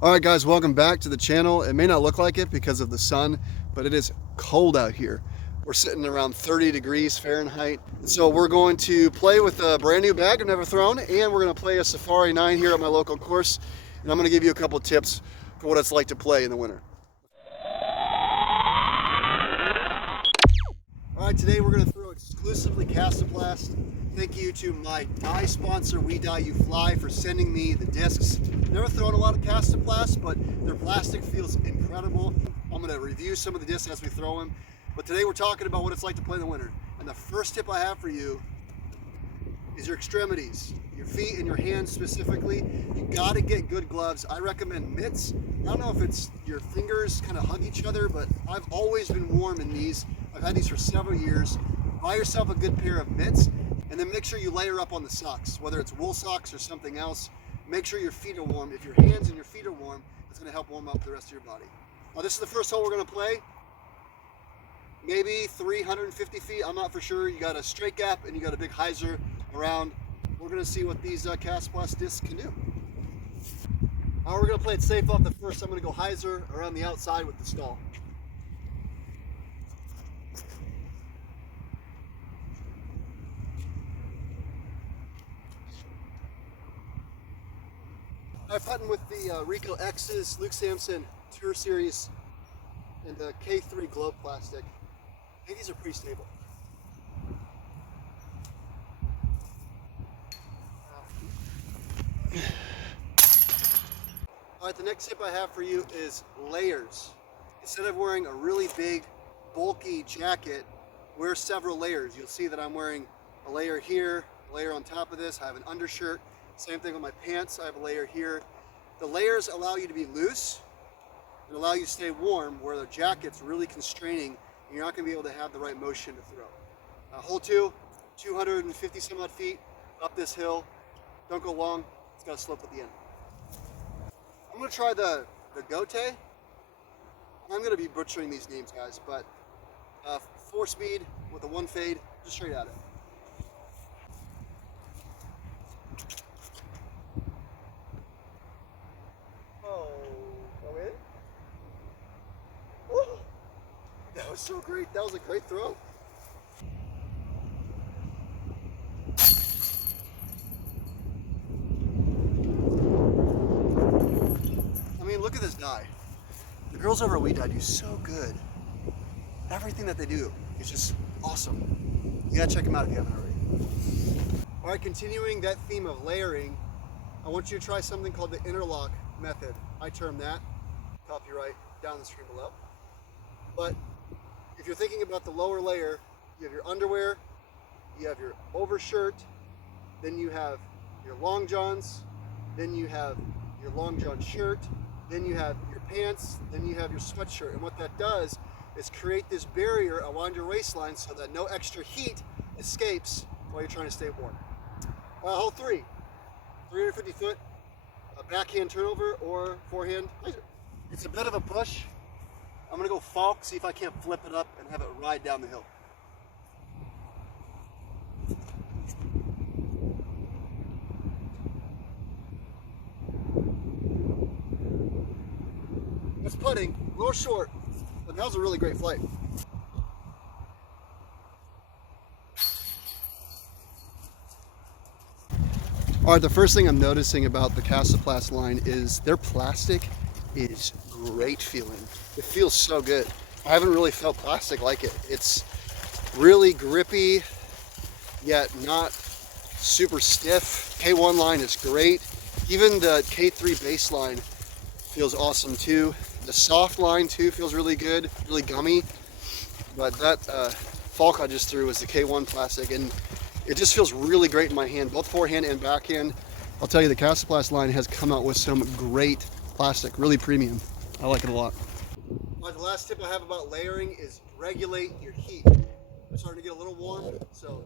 All right, guys, welcome back to the channel. It may not look like it because of the sun, but it is cold out here. We're sitting around 30 degrees Fahrenheit. So we're going to play with a brand new bag I've never thrown, and we're going to play a Safari 9 here at my local course. And I'm going to give you a couple tips for what it's like to play in the winter. All right, today we're going to throw exclusively Castoplast. Thank you to my dye sponsor, We Dye You Fly, for sending me the discs. Never thrown a lot of Castoplast, but their plastic feels incredible. I'm going to review some of the discs as we throw them. But today we're talking about what it's like to play in the winter. And the first tip I have for you is your extremities, your feet and your hands specifically. You got to get good gloves. I recommend mitts. I don't know if it's your fingers kind of hug each other, but I've always been warm in these. I've had these for several years. Buy yourself a good pair of mitts, and then make sure you layer up on the socks, whether it's wool socks or something else. Make sure your feet are warm. If your hands and your feet are warm, it's going to help warm up the rest of your body. Now, this is the first hole we're going to play. Maybe 350 feet, I'm not for sure. You got a straight gap and you got a big hyzer around. We're going to see what these Castoplast discs can do. Now we're going to play it safe off the first. I'm going to go hyzer around the outside with the stall. I'm putting with the Rico X's, Luke Sampson Tour Series, and the K3 Globe plastic. I think these are pretty stable. All right, the next tip I have for you is layers. Instead of wearing a really big, bulky jacket, wear several layers. You'll see that I'm wearing a layer here, a layer on top of this. I have an undershirt. Same thing with my pants. I have a layer here. The layers allow you to be loose and allow you to stay warm, where the jacket's really constraining and you're not going to be able to have the right motion to throw. Hole 2, 250 some odd feet up this hill. Don't go long. It's got to slope at the end. I'm going to try the Gote. I'm going to be butchering these names, guys, but 4-speed with a 1 fade, just straight at it. That was so great. That was a great throw. I mean, look at this dye. The girls over at We Dye do so good. Everything that they do is just awesome. You gotta check them out if you haven't already. All right, continuing that theme of layering, I want you to try something called the interlock method. I term that. Copyright down the stream below. But if you're thinking about the lower layer, you have your underwear, you have your overshirt, then you have your long johns, then you have your long john shirt, then you have your pants, then you have your sweatshirt. And what that does is create this barrier around your waistline so that no extra heat escapes while you're trying to stay warm. Hole 3, 350 foot, a backhand turnover or forehand hyzer. It's a bit of a push. I'm going to go falk, see if I can't flip it up and have it ride down the hill. It's putting, a little short, but that was a really great flight. All right, the first thing I'm noticing about the Castoplast line is their plastic is great feeling. It feels so good. I haven't really felt plastic like it. It's really grippy, yet not super stiff. K1 line is great. Even the K3 base line feels awesome too. The soft line too feels really good, really gummy. But that Falk I just threw was the K1 plastic, and it just feels really great in my hand, both forehand and backhand. I'll tell you, the Castoplast line has come out with some great plastic, really premium. I like it a lot. All right, the last tip I have about layering is regulate your heat. It's starting to get a little warm, so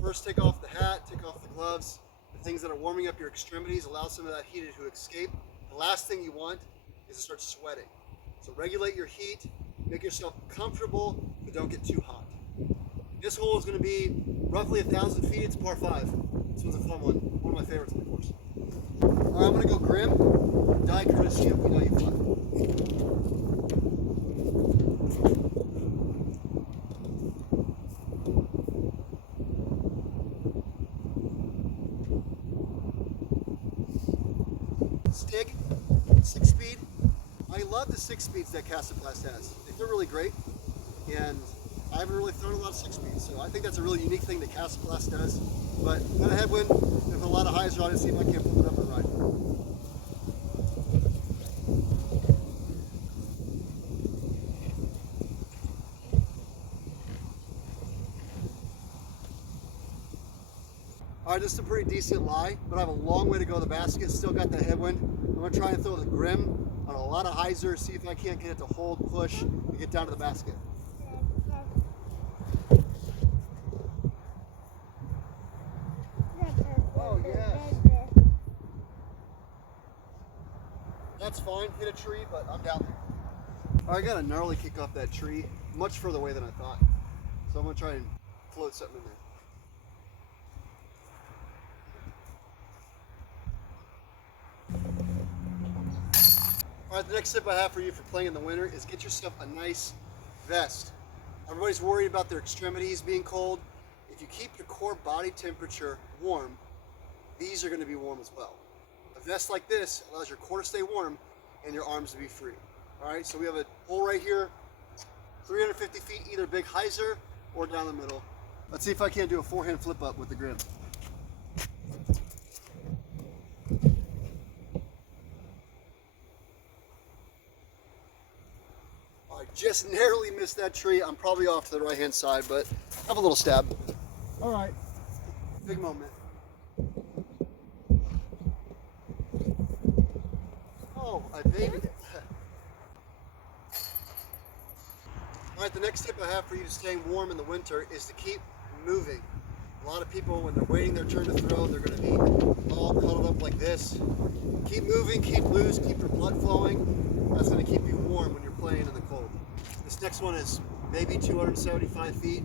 first take off the hat, take off the gloves. The things that are warming up your extremities, allow some of that heat to escape. The last thing you want is to start sweating. So regulate your heat, make yourself comfortable, but don't get too hot. This hole is going to be roughly 1,000 feet. It's par 5. This one's a fun one of my favorites on the course. All right, I'm gonna go Grim. Die courtesy of We Know You Fly. Stig, 6-speed. I love the 6-speeds that Casaplast has. They're really great, and I haven't really thrown a lot of 6-speeds, so I think that's a really unique thing that Casaplast does. But got a headwind with a lot of highs on it, see if I can't flip it up and ride. All right, this is a pretty decent lie, but I have a long way to go to the basket. Still got that headwind. I'm gonna try and throw the Grim on a lot of hyzer, see if I can't get it to hold, push, and get down to the basket. Oh, yes. That's fine, hit a tree, but I'm down there. All right, I got a gnarly kick off that tree, much further away than I thought. So I'm gonna try and float something in there. All right, the next tip I have for you for playing in the winter is get yourself a nice vest. Everybody's worried about their extremities being cold. If you keep your core body temperature warm, these are going to be warm as well. A vest like this allows your core to stay warm and your arms to be free. All right, so we have a hole right here, 350 feet, either big hyzer or down the middle. Let's see if I can't do a forehand flip up with the Grim. I just narrowly missed that tree. I'm probably off to the right hand side, but have a little stab. All right, big moment. Oh, I babied it. All right, the next tip I have for you to stay warm in the winter is to keep moving. A lot of people, when they're waiting their turn to throw, they're going to be all cuddled up like this. Keep moving, keep loose, keep your blood flowing. That's going to keep you warm when you're playing in the cold. This next one is maybe 275 feet.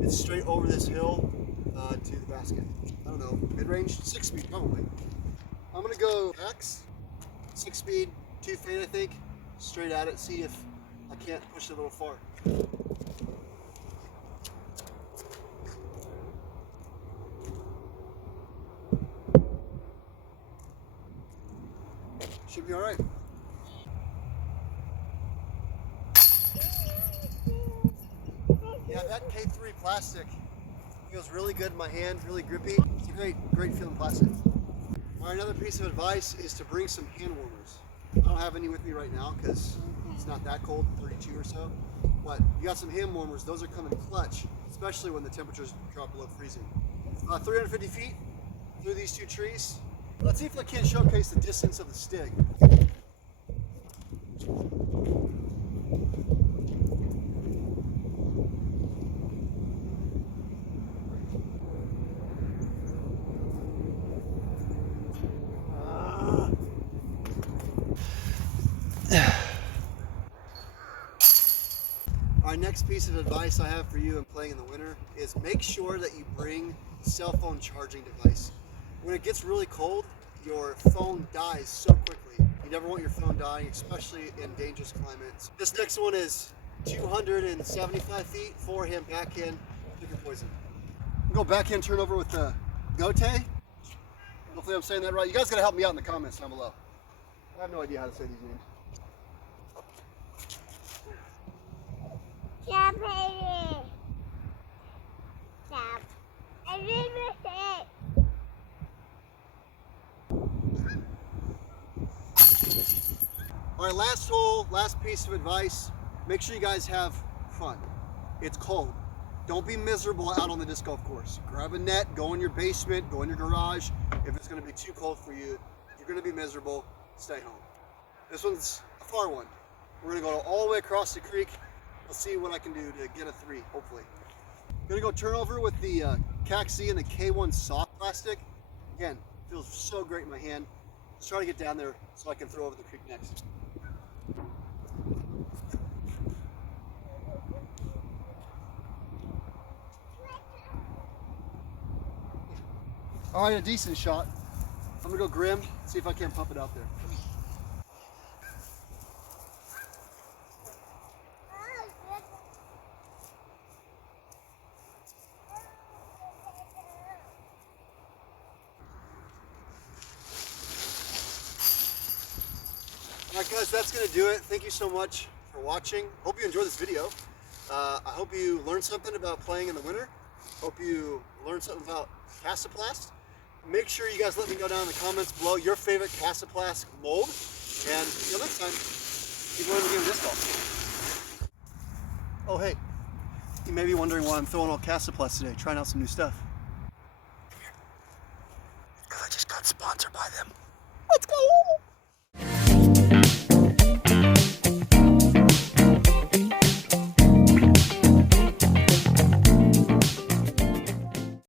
It's straight over this hill to the basket. I don't know, mid-range, 6-speed probably. I'm going to go X, 6-speed, 2 fade I think, straight at it, see if I can't push it a little far. Should be all right. Yeah, that K3 plastic feels really good in my hand, really grippy. It's a great feeling plastic. All right, another piece of advice is to bring some hand warmers. I don't have any with me right now because it's not that cold, 32 or so. But you got some hand warmers, those are coming clutch, especially when the temperatures drop below freezing. 350 feet through these 2 trees. Let's see if I can't showcase the distance of the Stig. Our next piece of advice I have for you in playing in the winter is make sure that you bring a cell phone charging device. When it gets really cold, your phone dies so quickly. You never want your phone dying, especially in dangerous climates. This next one is 275 feet, forehand, backhand, pick your poison. Go backhand turnover with the gote. Hopefully I'm saying that right. You guys gotta help me out in the comments down below. I have no idea how to say these names. Stop it. Stop. I didn't miss it. All right, last hole, last piece of advice. Make sure you guys have fun. It's cold. Don't be miserable out on the disc golf course. Grab a net, go in your basement, go in your garage. If it's gonna be too cold for you, if you're gonna be miserable, stay home. This one's a far one. We're gonna go all the way across the creek. Let's see what I can do to get a 3, hopefully. I'm gonna go turnover with the CAC-Z and the K1 soft plastic. Again, feels so great in my hand. Let's try to get down there so I can throw over the creek next. All right, a decent shot. I'm gonna go Grim, see if I can't pump it out there. Alright guys, that's going to do it. Thank you so much for watching. Hope you enjoyed this video. I hope you learned something about playing in the winter. Hope you learned something about Casaplast. Make sure you guys let me know down in the comments below your favorite Casaplast mold. And until next time, keep learning the game of disc golf. Oh hey, you may be wondering why I'm throwing all Casaplast today, trying out some new stuff. Because I just got sponsored by them. Let's go!